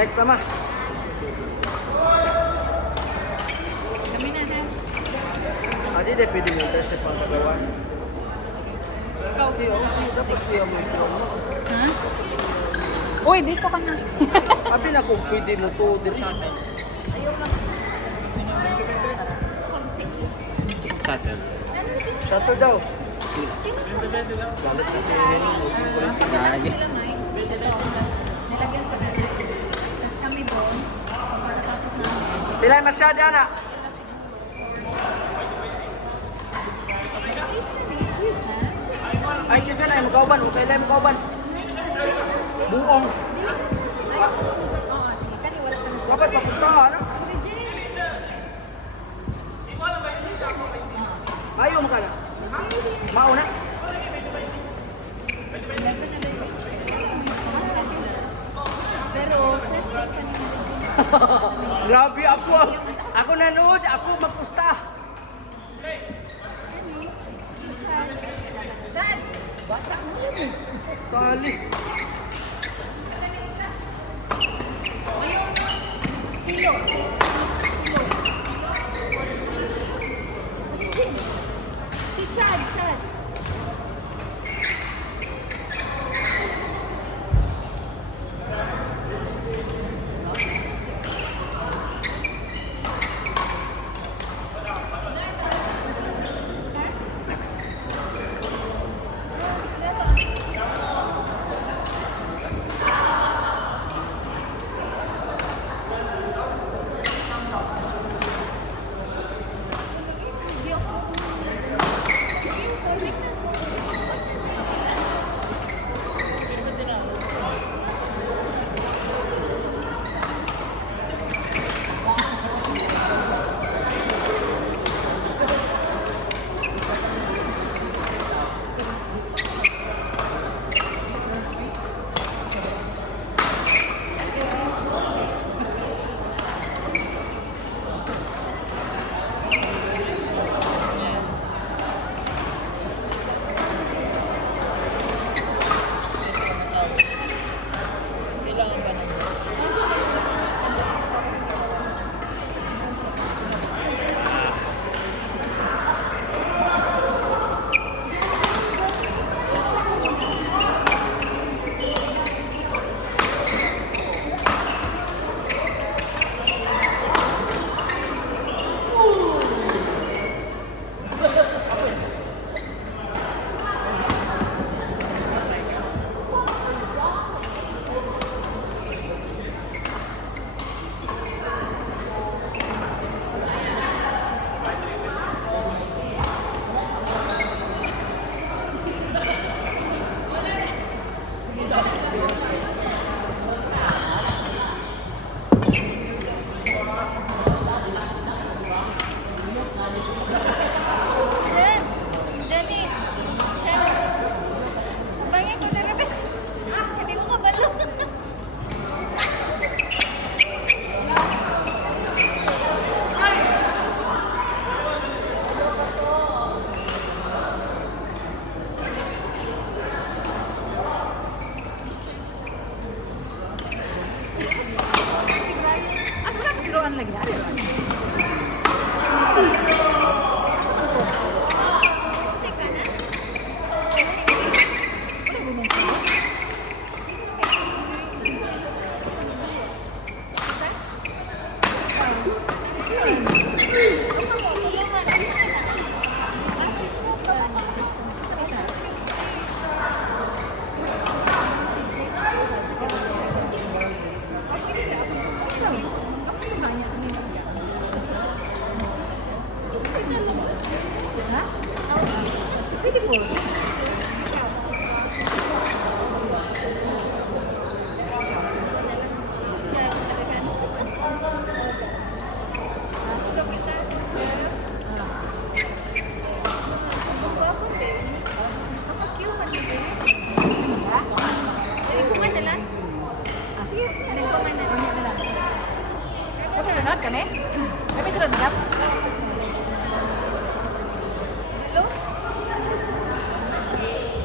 Next sama. Kami na na. Adi de pwede mo test pang kagawan. Ikaw. Siya dapat siya mo. Ha? Uy, dito ka na. Abi na kung pwede mo to diri. Ayaw lang. Shuttle. Shuttle daw. Sino sa Lalit kasi yun. Nilagyan ko na. Tapos kami doon. Pagkatapos namin. Pilay masyado ana. Ay kinsa na mo kauban, okay lang mo kauban. Buong. Oo, sige. Kaniwala ka na. Dapat papustahan, ano? Ayaw mo ka na. Mauna. Pero, first time kami na. Grabe ako. Ako nanood, ako magpusta. Chad! Bata mo yun eh. Sali. Kilo. Si Chad, Chad. Sunod kami? Kami sunod na? Hello?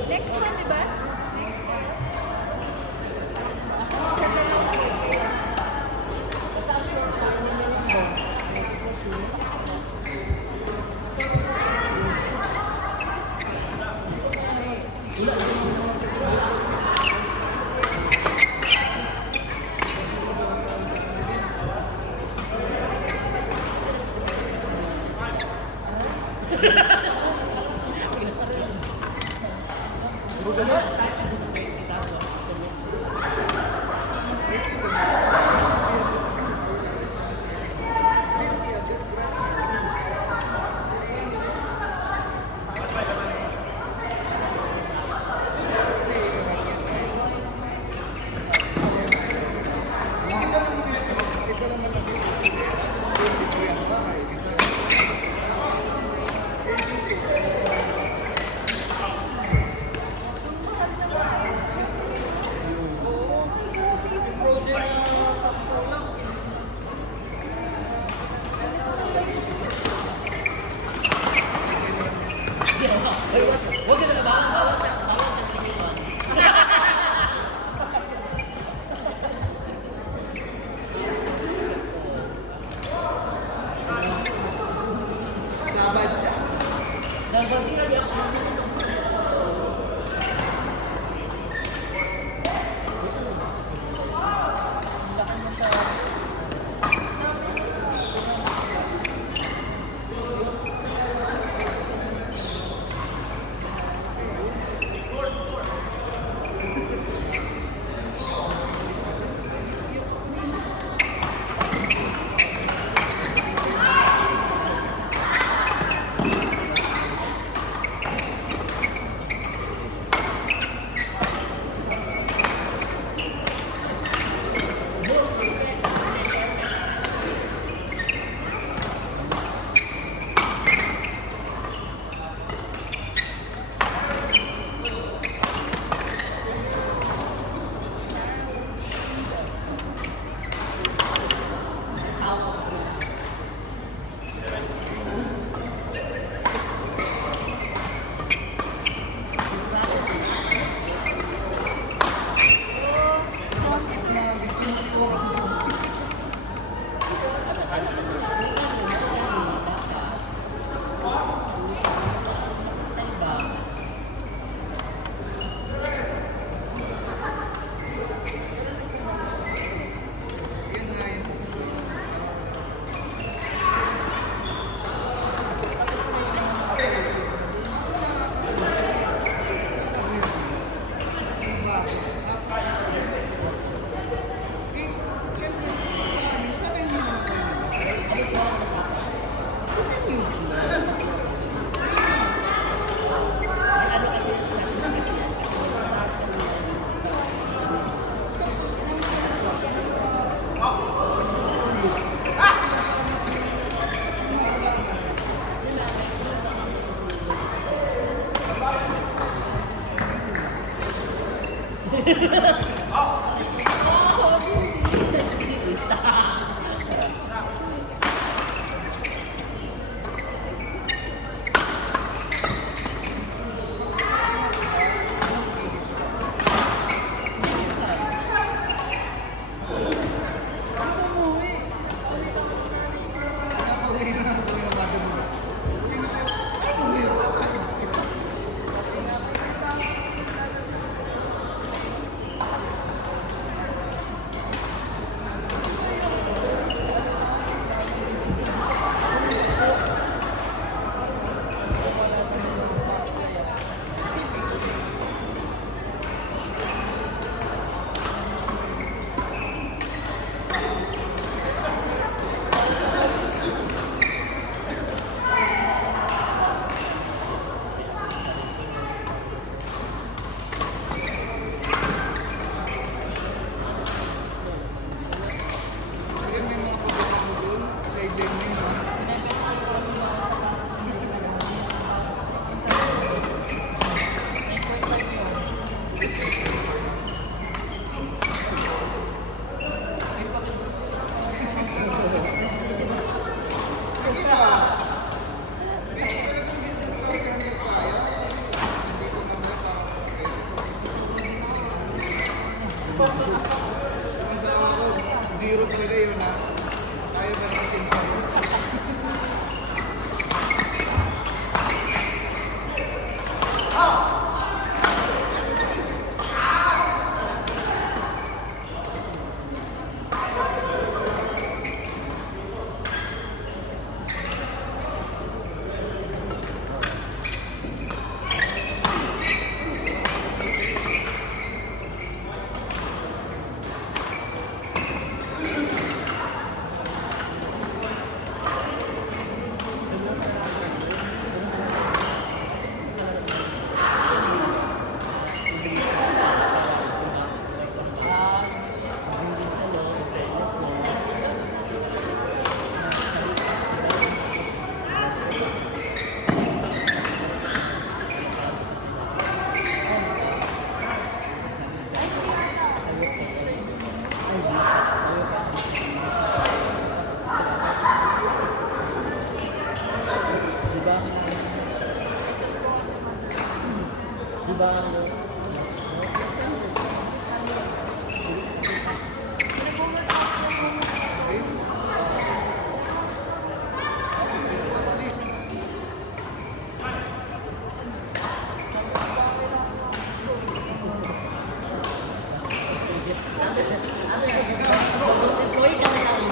Next one, diba? Next one. Siyempre, sa amin, sana hindi naman tayo nag-try. Ano kasi yung start mo kasi yan? Kasi yung start mo yan. May mga pagkakataon mo doon, sa i-venue mo. Sige pa. Dito talagang business card ka hindi kaya. Dito naman ang sawa ko, zero talaga yun ha. Tayo ba na kasi Please. Please. Employee ka na lang.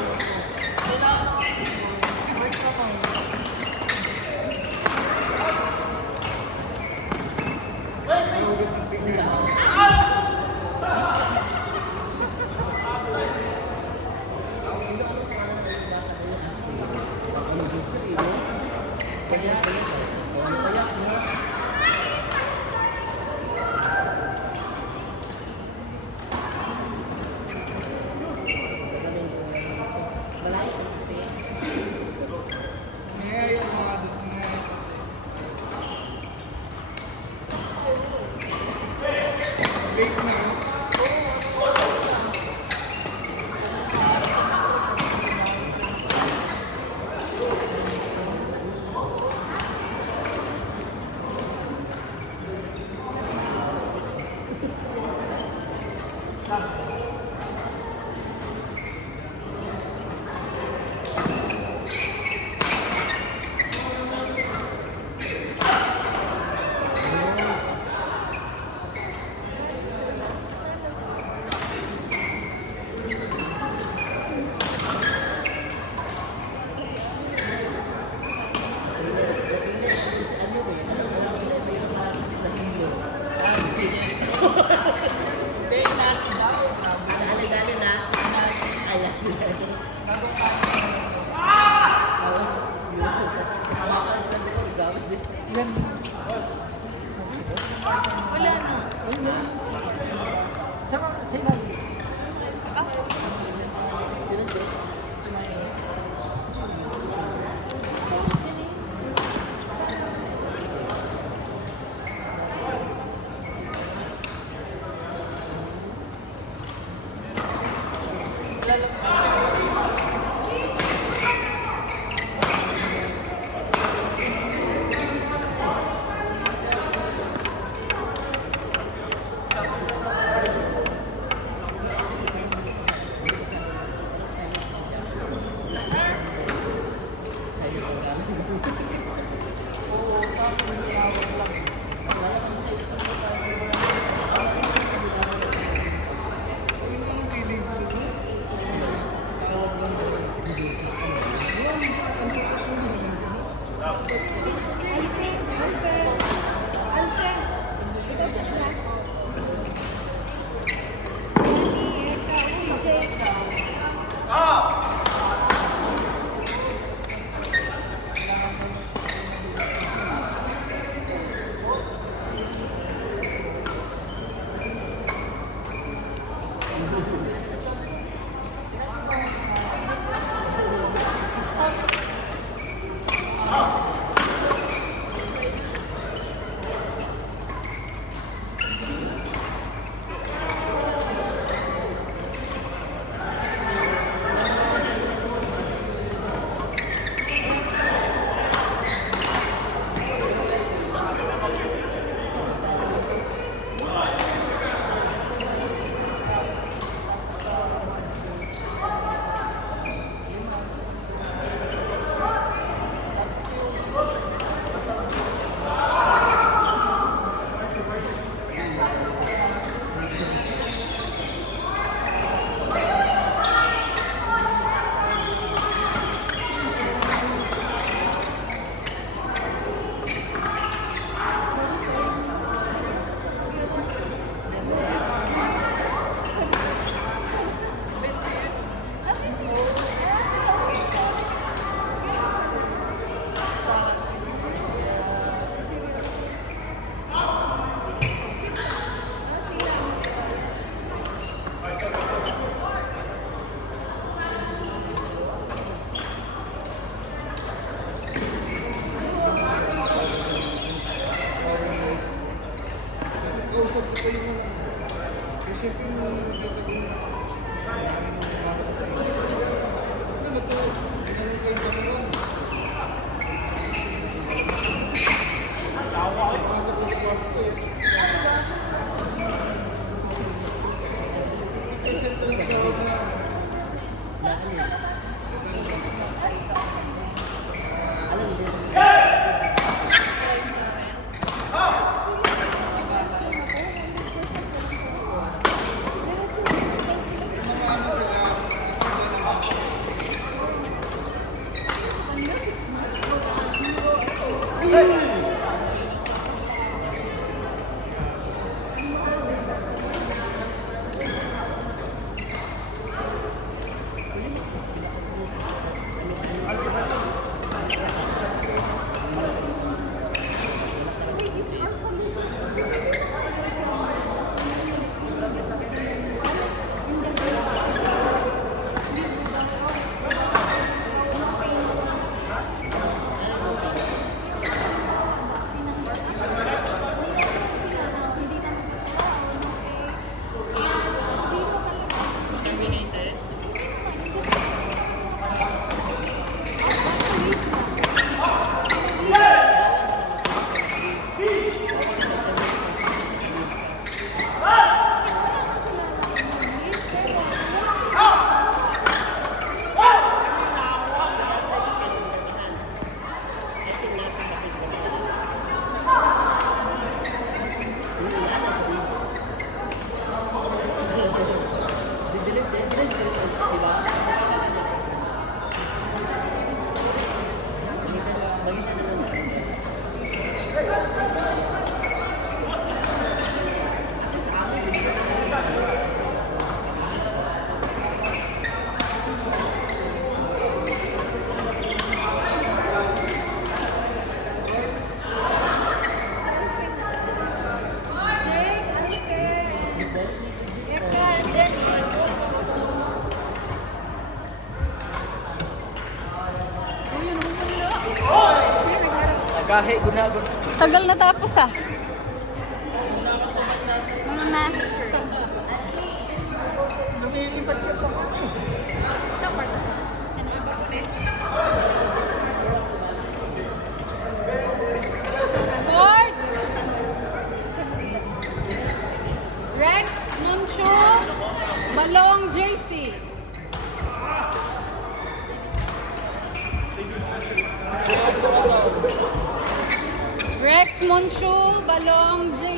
Hugas ng pinggan. Ngayon yung mga late na. Ano ba yun? Sino? Yung mga feelings doon, tawag lang doon. Yung ang purpose mo naman doon. Kausap ko kayo na lang. Kasi kung nakikita ko na marami nang bata sa inyo. Ano to? Ginanong kayo sa naman. Pasok ko sa kwarto ko eh. I-present ko lang sa mga Kahit gunagon. Tagal na tapos ah. Mga masters. Lumilipat ka pa. Board! Rex, Nuncio, Balong, JC. Rex, Monchu, Balong, JC.